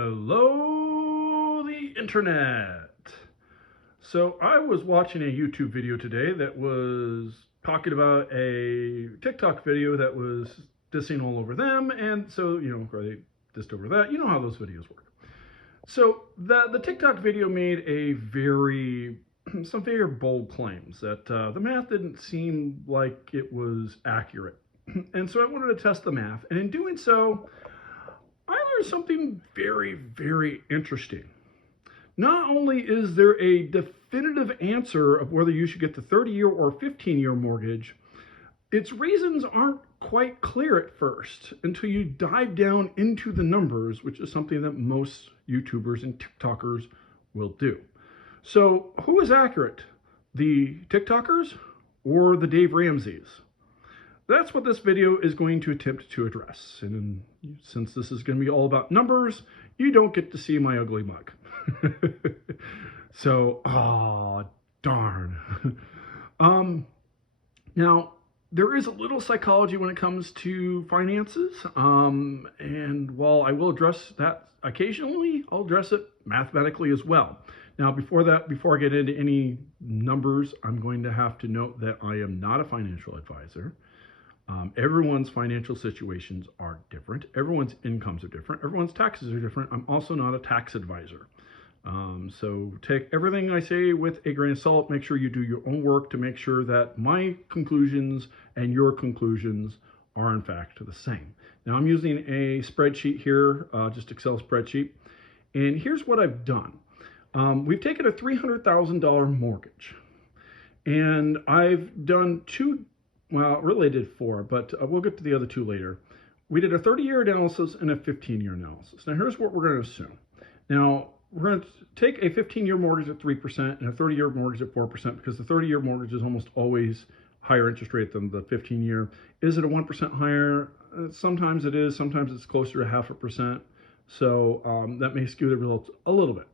Hello, the internet. So I was watching a YouTube video today that was talking about a TikTok video that was dissing all over them, and so or they dissed over that. You know how those videos work. So the TikTok video made some very bold claims that the math didn't seem like it was accurate, and so I wanted to test the math, and in doing so, I learned something very, very interesting. Not only is there a definitive answer of whether you should get the 30-year or 15-year mortgage, its reasons aren't quite clear at first until you dive down into the numbers, which is something that most YouTubers and TikTokers will do. So who is accurate? The TikTokers or the Dave Ramseys? That's what this video is going to attempt to address. And since this is going to be all about numbers, you don't get to see my ugly mug. So, darn. Now, there is a little psychology when it comes to finances. And while I will address that occasionally, I'll address it mathematically as well. Now, before I get into any numbers, I'm going to have to note that I am not a financial advisor. Everyone's financial situations are different. Everyone's incomes are different. Everyone's taxes are different. I'm also not a tax advisor. So take everything I say with a grain of salt. Make sure you do your own work to make sure that my conclusions and your conclusions are in fact the same. Now I'm using a spreadsheet here, just Excel spreadsheet. And here's what I've done. We've taken a $300,000 mortgage. And I've done really I did four, but we'll get to the other two later. We did a 30-year analysis and a 15-year analysis. Now here's what we're going to assume. Now we're going to take a 15-year mortgage at 3% and a 30-year mortgage at 4% because the 30-year mortgage is almost always higher interest rate than the 15-year. Is it a 1% higher? Sometimes it is. Sometimes it's closer to 0.5%. So that may skew the results a little bit.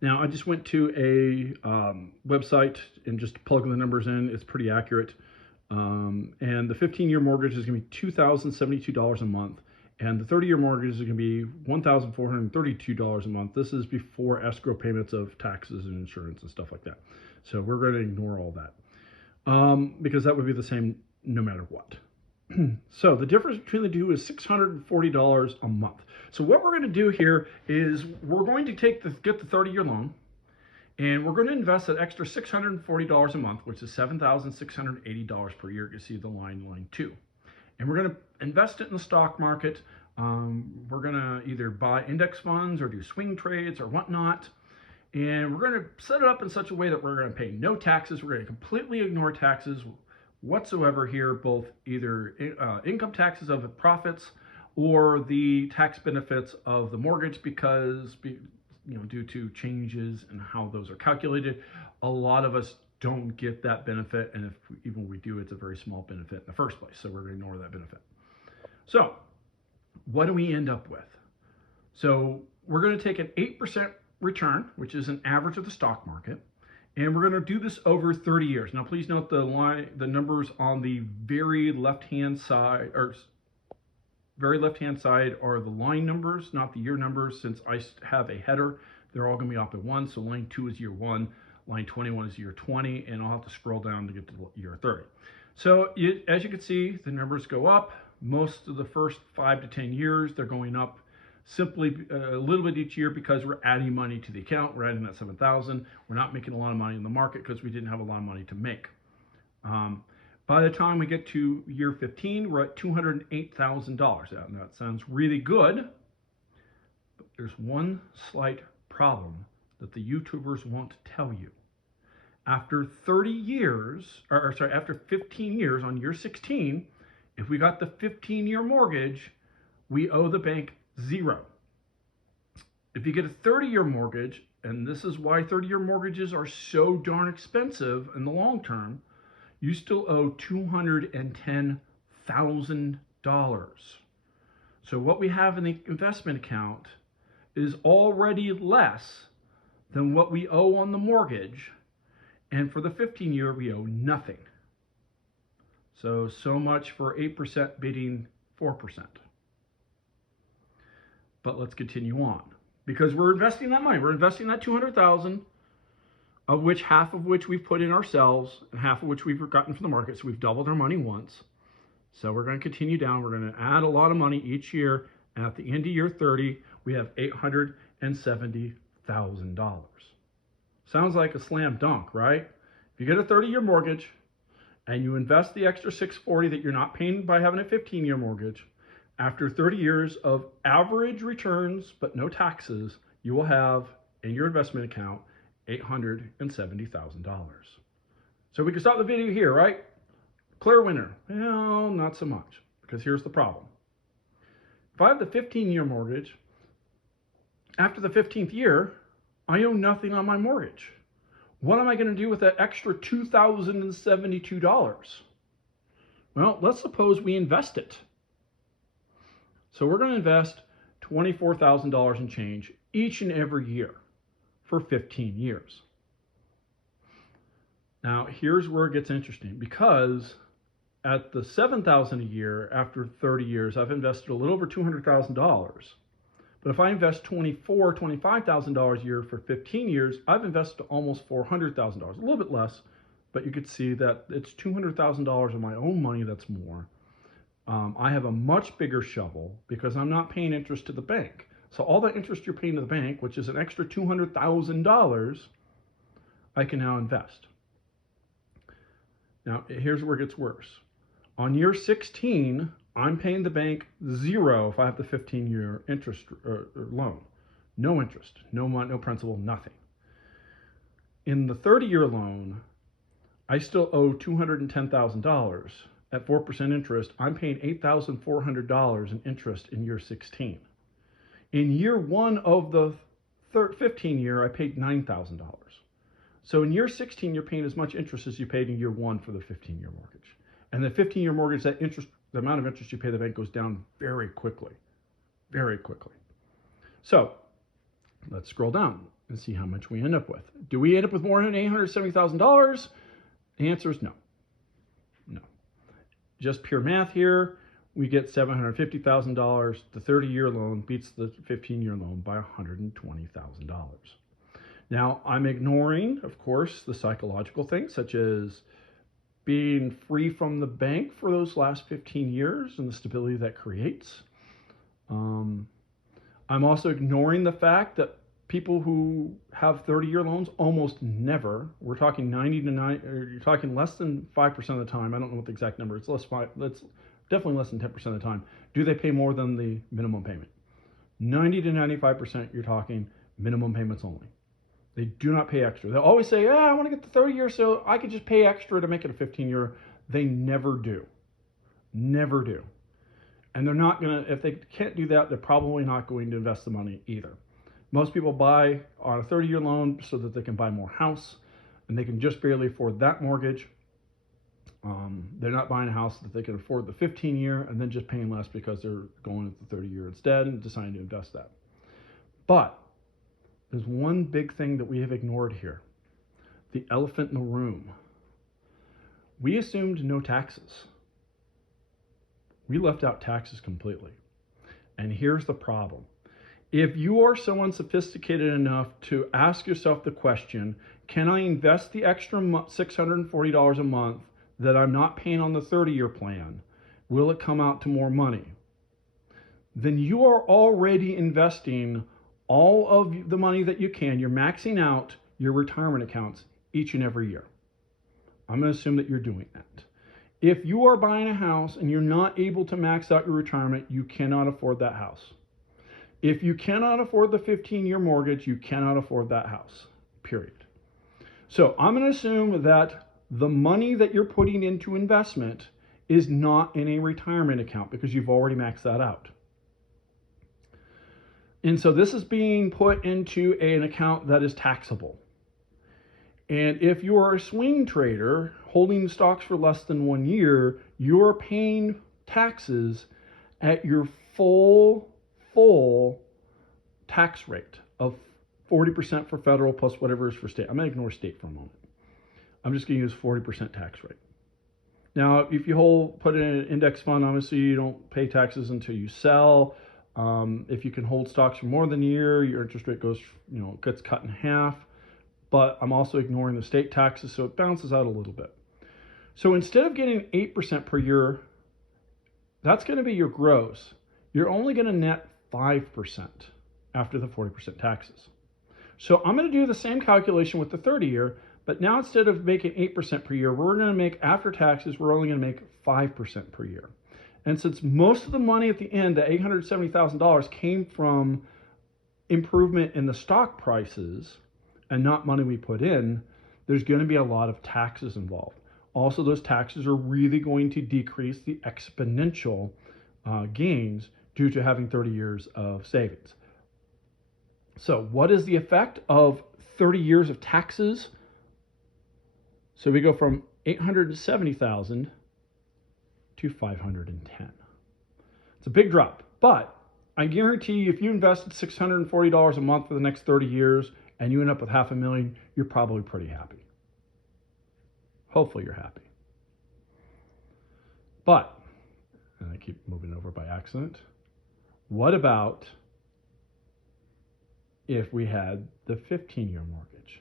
Now I just went to a website and just plugged the numbers in. It's pretty accurate. And the 15-year mortgage is going to be $2,072 a month, and the 30-year mortgage is going to be $1,432 a month. This is before escrow payments of taxes and insurance and stuff like that. So we're going to ignore all that because that would be the same no matter what. So the difference between the two is $640 a month. So what we're going to do here is we're going to get the 30-year loan. And we're going to invest that extra $640 a month, which is $7,680 per year. You see the line 2. And we're going to invest it in the stock market. We're going to either buy index funds or do swing trades or whatnot. And we're going to set it up in such a way that we're going to pay no taxes. We're going to completely ignore taxes whatsoever here, both either income taxes of the profits or the tax benefits of the mortgage, because due to changes in how those are calculated, a lot of us don't get that benefit, and if we do, it's a very small benefit in the first place, so we're going to ignore that benefit. So what do we end up with? So we're going to take an 8% return, which is an average of the stock market, and we're going to do this over 30 years. Now please note the numbers on the very left-hand side are the line numbers, not the year numbers. Since I have a header, they're all going to be off at 1. So line 2 is year 1, line 21 is year 20, and I'll have to scroll down to get to year 30. So as you can see, the numbers go up. Most of the first 5 to 10 years, they're going up simply a little bit each year because we're adding money to the account. We're adding that $7,000. We're not making a lot of money in the market because we didn't have a lot of money to make. By the time we get to year 15, we're at $208,000. Now, that sounds really good, but there's one slight problem that the YouTubers won't tell you. After 30 years, after 15 years on year 16, if we got the 15-year mortgage, we owe the bank $0. If you get a 30-year mortgage, and this is why 30-year mortgages are so darn expensive in the long term, you still owe $210,000. So what we have in the investment account is already less than what we owe on the mortgage. And for the 15-year, we owe nothing. So much for 8% beating 4%. But let's continue on, because we're investing that money. We're investing that 200,000, of which half of which we've put in ourselves and half of which we've gotten from the market. So we've doubled our money once. So we're going to continue down. We're going to add a lot of money each year. And at the end of year 30, we have $870,000. Sounds like a slam dunk, right? If you get a 30-year mortgage and you invest the extra $640 that you're not paying by having a 15-year mortgage, after 30 years of average returns but no taxes, you will have in your investment account $870,000. So we can stop the video here, right? Clear winner. Well, not so much, because here's the problem. If I have the 15-year mortgage, after the 15th year, I owe nothing on my mortgage. What am I going to do with that extra $2,072? Well, let's suppose we invest it. So we're going to invest $24,000 and change each and every year for 15 years. Now, here's where it gets interesting, because at the $7,000 a year after 30 years, I've invested a little over $200,000. But if I invest $25,000 a year for 15 years, I've invested almost $400,000, a little bit less, but you could see that it's $200,000 of my own money that's more. I have a much bigger shovel because I'm not paying interest to the bank. So all the interest you're paying to the bank, which is an extra $200,000, I can now invest. Now, here's where it gets worse. On year 16, I'm paying the bank zero if I have the 15-year interest or loan. No interest, no principal, nothing. In the 30-year loan, I still owe $210,000. At 4% interest, I'm paying $8,400 in interest in year 16. In year one of the 15 year, I paid $9,000. So in year 16, you're paying as much interest as you paid in year one for the 15-year mortgage. And the 15-year mortgage, that interest, the amount of interest you pay the bank goes down very quickly, very quickly. So let's scroll down and see how much we end up with. Do we end up with more than $870,000? The answer is no. No. Just pure math here. We get $750,000. The 30-year loan beats the 15-year loan by $120,000. Now, I'm ignoring, of course, the psychological things, such as being free from the bank for those last 15 years and the stability that creates. I'm also ignoring the fact that people who have 30-year loans almost never, we're talking 90 to 9, or you're talking less than 5% of the time, I don't know what the exact number is, it's definitely less than 10% of the time, do they pay more than the minimum payment. 90 to 95%, you're talking minimum payments only. They do not pay extra. They'll always say, I want to get the 30 year so I could just pay extra to make it a 15-year. They never do. Never do. And they're not going to, if they can't do that, they're probably not going to invest the money either. Most people buy on a 30-year loan so that they can buy more house, and they can just barely afford that mortgage. They're not buying a house that they can afford the 15-year and then just paying less because they're going with the 30-year instead and deciding to invest that. But there's one big thing that we have ignored here. The elephant in the room. We assumed no taxes. We left out taxes completely. And here's the problem. If you are so unsophisticated enough to ask yourself the question, can I invest the extra $640 a month that I'm not paying on the 30-year plan? Will it come out to more money? Then you are already investing all of the money that you can. You're maxing out your retirement accounts each and every year. I'm going to assume that you're doing that. If you are buying a house and you're not able to max out your retirement, you cannot afford that house. If you cannot afford the 15-year mortgage, you cannot afford that house, period. So I'm going to assume that the money that you're putting into investment is not in a retirement account because you've already maxed that out. And so this is being put into an account that is taxable. And if you are a swing trader holding stocks for less than 1 year, you are paying taxes at your full tax rate of 40% for federal plus whatever is for state. I'm going to ignore state for a moment. I'm just going to use 40% tax rate. Now, if you put in an index fund, obviously you don't pay taxes until you sell. If you can hold stocks for more than a year, your interest rate goes, gets cut in half. But I'm also ignoring the state taxes, so it bounces out a little bit. So instead of getting 8% per year, that's going to be your gross. You're only going to net 5% after the 40% taxes. So I'm going to do the same calculation with the 30-year, but now instead of making 8% per year, we're going to make, after taxes, we're only going to make 5% per year. And since most of the money at the end, the $870,000, came from improvement in the stock prices and not money we put in, there's going to be a lot of taxes involved. Also, those taxes are really going to decrease the exponential gains due to having 30 years of savings. So what is the effect of 30 years of taxes? So we go from 870,000 to 510. It's a big drop, but I guarantee you, if you invested $640 a month for the next 30 years and you end up with $500,000, you're probably pretty happy. Hopefully you're happy. But, and I keep moving over by accident, what about if we had the 15-year mortgage?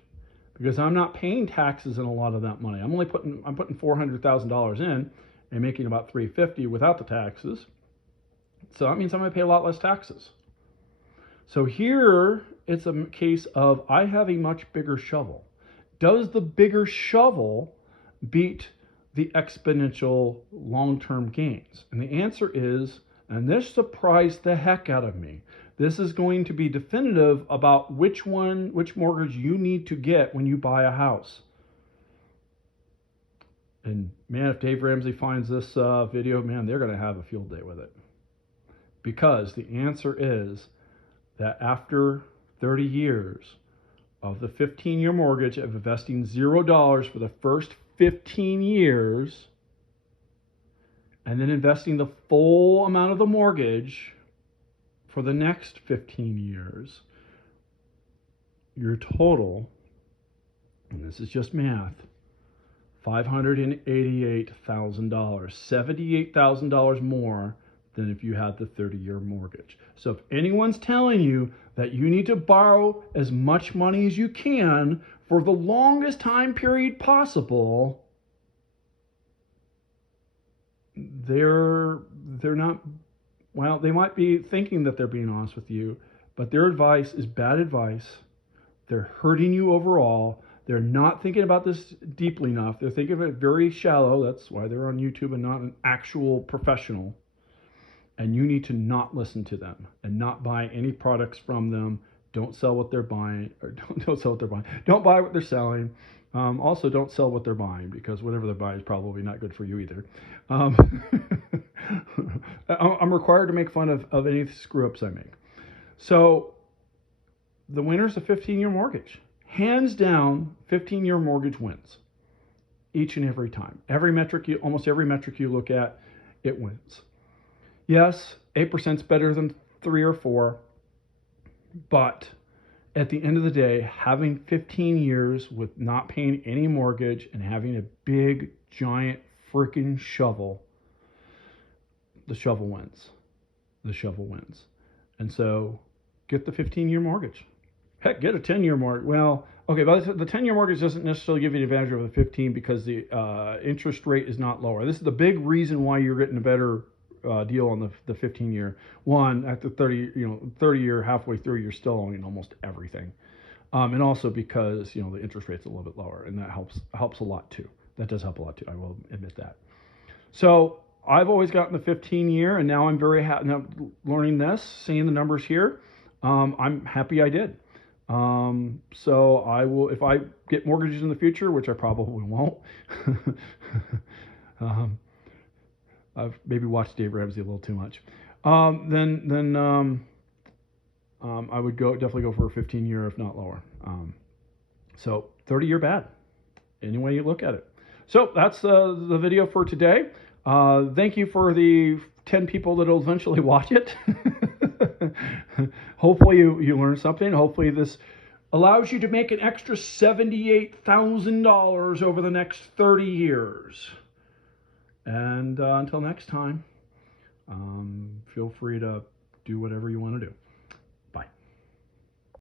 Because I'm not paying taxes on a lot of that money. I'm putting $400,000 in and making about $350,000 without the taxes. So that means I'm going to pay a lot less taxes. So here it's a case of I have a much bigger shovel. Does the bigger shovel beat the exponential long-term gains? And the answer is, and this surprised the heck out of me, this is going to be definitive about which mortgage you need to get when you buy a house. And man, if Dave Ramsey finds this video, man, they're going to have a field day with it. Because the answer is that after 30 years of the 15-year mortgage of investing $0 for the first 15 years, and then investing the full amount of the mortgage for the next 15 years, your total, and this is just math, $588,000, $78,000 more than if you had the 30-year mortgage. So if anyone's telling you that you need to borrow as much money as you can for the longest time period possible, they're not, well, they might be thinking that they're being honest with you, but their advice is bad advice. They're hurting you overall. They're not thinking about this deeply enough. They're thinking of it very shallow. That's why they're on YouTube and not an actual professional. And you need to not listen to them and not buy any products from them. Don't sell what they're buying, or don't sell what they're buying. Don't buy what they're selling. Also, don't sell what they're buying, because whatever they're buying is probably not good for you either. I'm required to make fun of any screw-ups I make. So the winner's a 15-year mortgage. Hands down, 15-year mortgage wins each and every time. Almost every metric you look at, it wins. Yes, 8% is better than 3 or 4, but at the end of the day, having 15 years with not paying any mortgage and having a big, giant, freaking shovel, the shovel wins. The shovel wins. And so get the 15-year mortgage. Heck, get a 10-year mortgage. Well, okay, but the 10-year mortgage doesn't necessarily give you the advantage over the 15 because the interest rate is not lower. This is the big reason why you're getting a better deal on the 15-year. One, at the 30-year, halfway through, you're still owning almost everything. And also because, the interest rate's a little bit lower, and that helps a lot too. That does help a lot too, I will admit that. So I've always gotten the 15-year, and now I'm very happy learning this, seeing the numbers here. I'm happy I did. So I will, if I get mortgages in the future, which I probably won't, I've maybe watched Dave Ramsey a little too much. Then I would definitely go for a 15-year, if not lower. So 30-year bad, any way you look at it. So that's the video for today. Thank you for the 10 people that will eventually watch it. Hopefully you learned something. Hopefully this allows you to make an extra $78,000 over the next 30 years. And until next time, feel free to do whatever you want to do.